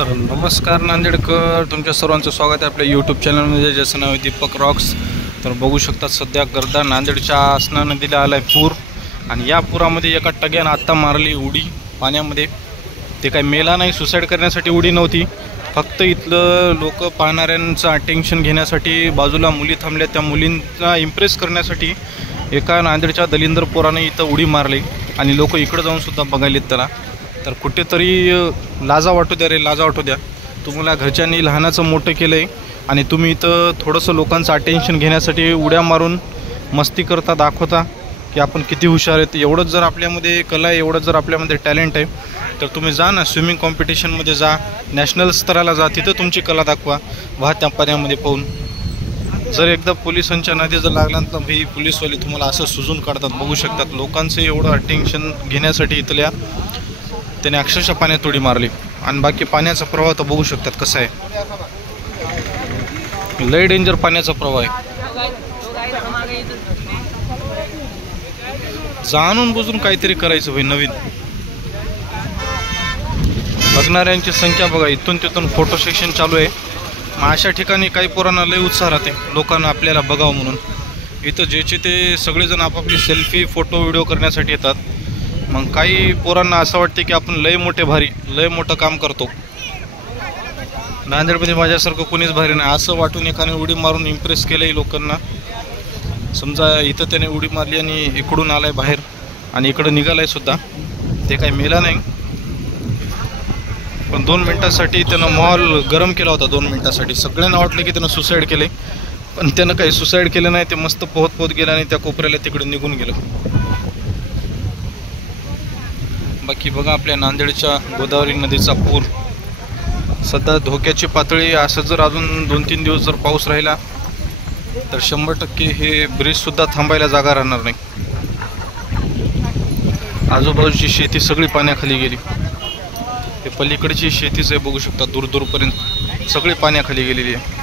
तर नमस्कार नांदेडकर, तुमच्या सर्वांचं स्वागत आहे आपल्या यूट्यूब चॅनलमध्ये, ज्याचं नाव आहे दीपक रॉक्स. तर बघू शकता सध्या गर्दा नांदेडच्या आसना नदीला आला आहे पूर. आणि या पुरामध्ये एका टग्यानं आत्ता मारली उडी पाण्यामध्ये. ते काही मेला नाही, सुसाईड करण्यासाठी उडी नव्हती, फक्त इथलं लोक पाहणाऱ्यांचं अटेन्शन घेण्यासाठी बाजूला मुली थांबल्या, त्या मुलींना इम्प्रेस करण्यासाठी एका नांदेडच्या दलिंदर पोराने इथं उडी मारली आणि लोक इकडं जाऊनसुद्धा बघायलेत त्याला. तर कुठेतरी लाजा वाटू द्या रे, लाजा वाटू द्या. तुम्हाला घरच्यांनी लहानाचं मोठं केलं आहे आणि तुम्ही इथं थोडंसं लोकांचं अटेन्शन घेण्यासाठी उड्या मारून मस्ती करता, दाखवता की आपण किती हुशार आहेत. एवढंच जर आपल्यामध्ये कला आहे, एवढंच जर आपल्यामध्ये टॅलेंट आहे, तर तुम्ही जा ना स्विमिंग कॉम्पिटिशनमध्ये जा, नॅशनल स्तराला जा, तिथं तुमची कला दाखवा वाहत्या पाण्यामध्ये पाहून. जर एकदा पोलिसांच्या नादी जर लागला तर भाई पोलीसवाले तुम्हाला असं सुजून काढतात. बघू शकतात लोकांचं एवढं अटेन्शन घेण्यासाठी इथल्या त्याने अक्षरशः पाण्यात उडी मारली. आणि बाकी पाण्याचा प्रवाह तर बघू शकतात कसा आहे, लय डेंजर पाण्याचा प्रवाह आहे. जाणून बुजून काहीतरी करायचं भाई नवीन. बघणाऱ्यांची संख्या बघा, इथून तिथून फोटो सेक्शन चालू आहे. मग अशा ठिकाणी काही पोरांना लय उत्साह राहते लोकांना आपल्याला बघावं म्हणून. इथं ज्याचे ते सगळेजण आपापली सेल्फी फोटो व्हिडिओ करण्यासाठी येतात. मग काही पोरांना असं वाटते की आपण लय मोठे भारी, लय मोठं काम करतो. नांदेडमध्ये माझ्यासारखं कोणीच भारी नाही असं वाटून एकाने उडी मारून इम्प्रेस केलंय लोकांना. समजा इथं त्याने उडी मारली आणि इकडून आलाय बाहेर आणि इकडं निघालाय सुद्धा. ते काही मेला नाही, पण 2 मिनिटासाठी त्यानं माहोल गरम केला होता. 2 मिनिटासाठी सगळ्यांना वाटलं की त्यानं सुसाईड केले, पण त्यानं काही सुसाईड केलं नाही. ते मस्त पोहत पोहत गेलं आणि त्या कोपऱ्याला तिकडे निघून गेलं. बाकी बघा आपल्या नांदेडच्या गोदावरी नदीचा पूर सध्या धोक्याची पातळी. असं जर अजून 2-3 दिवस जर पाऊस राहिला तर 100% हे ब्रिजसुद्धा थांबायला जागा राहणार नाही. आजूबाजूची शेती सगळी पाण्याखाली गेली. हे पलीकडची शेतीच आहे, बघू शकता दूरपर्यंत सगळी पाण्याखाली गेलेली आहे.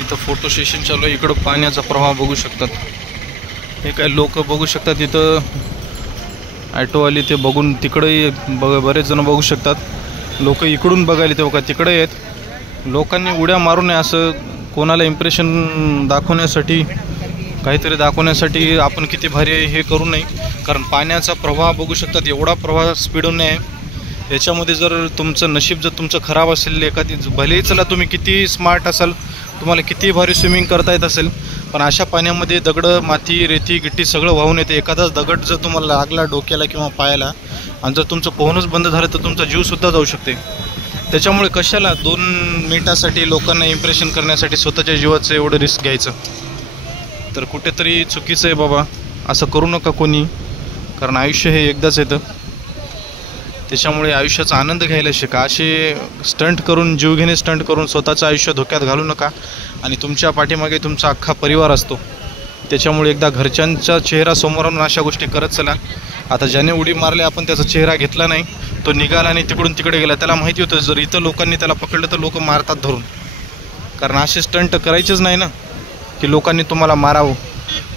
इथं फोटो सेशन चालू आहे. इकडं पाण्याचा प्रवाह बघू शकतात. हे काय लोक बघू शकतात. इथं ॲटोवाली ते बघून तिकडे बरेच जण बघू शकतात. लोक इकडून बघायला तेव्हा का तिकडे आहेत. लोकांनी उड्या मारू नये असं कोणाला इम्प्रेशन दाखवण्यासाठी, काहीतरी दाखवण्यासाठी आपण किती भारी आहे हे करू नये. कारण पाण्याचा प्रवाह बघू शकतात, एवढा प्रवाह स्पीडून आहे. याच्यामध्ये जर तुमचं नशीब जर तुमचं खराब असेल, एखादी भलेही चला तुम्ही किती स्मार्ट असाल, तुम्हाला किती भारी स्विमिंग करता येत असेल, पण अशा पाण्यामध्ये दगडं, माती, रेती, गिट्टी सगळं वाहून येते. एखादाच दगड जर तुम्हाला लागला डोक्याला किंवा पायाला आणि जर तुमचं पोहणंच बंद झालं तर तुमचा जीवसुद्धा जाऊ शकते. त्याच्यामुळे कशाला 2 मिनिटासाठी लोकांना इम्प्रेशन करण्यासाठी स्वतःच्या जीवाचं एवढं रिस्क घ्यायचं. तर कुठेतरी चुकीचं आहे बाबा, असं करू नका कोणी. कारण आयुष्य हे एकदाच येतं. त्याच्यामुळे आयुष्याचा आनंद घ्यायला शिका. असे स्टंट करून, जीवघेणे स्टंट करून स्वतःचं आयुष्य धोक्यात घालू नका. आणि तुमच्या पाठीमागे तुमचा अख्खा परिवार असतो. त्याच्यामुळे एकदा घरच्यांचा चेहरा समोर आणून अशा गोष्टी करत चला. आता ज्याने उडी मारली आपण त्याचा चेहरा घेतला नाही, तो निघाला आणि तिकडून तिकडे गेला. त्याला माहिती होतं जर इथं लोकांनी त्याला पकडलं तर लोक मारतात धरून. कारण असे स्टंट करायचेच नाही ना की लोकांनी तुम्हाला मारावं.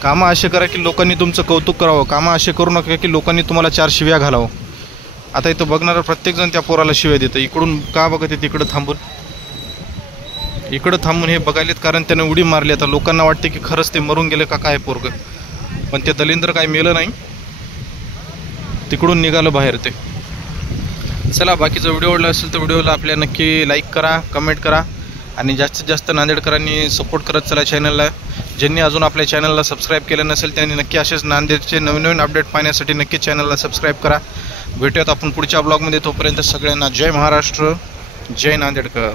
कामं असे करा की लोकांनी तुमचं कौतुक करावं. कामं असे करू नका की लोकांनी तुम्हाला 4 शिव्या घालावं. आता इथं बघणारा प्रत्येकजण त्या पोराला शिव्या देतं. इकडून का बघत आहे तिकडं थांबून हे बघायलेत, कारण त्याने उडी मारली. आता लोकांना वाटते की खरंच ते मरून गेले का काय पोरगं, पण ते दलिंद्र काय मेलं नाही, तिकडून निघालं बाहेर ते. चला, बाकीचा व्हिडिओ आवडला असेल तर व्हिडिओला आपल्या नक्की लाईक करा, कमेंट करा आणि जास्तीत जास्त नांदेडकरांनी सपोर्ट करत चला चॅनलला. ज्यांनी अजून आपल्या चॅनलला सबस्क्राईब केलं नसेल त्यांनी नक्की असेच नांदेडचे नवीन अपडेट पाहण्यासाठी नक्की चॅनलला सबस्क्राईब करा. भेटूयात आपण पुढच्या ब्लॉगमध्ये. तोपर्यंत सगळ्यांना जय महाराष्ट्र, जय नांदेडकर.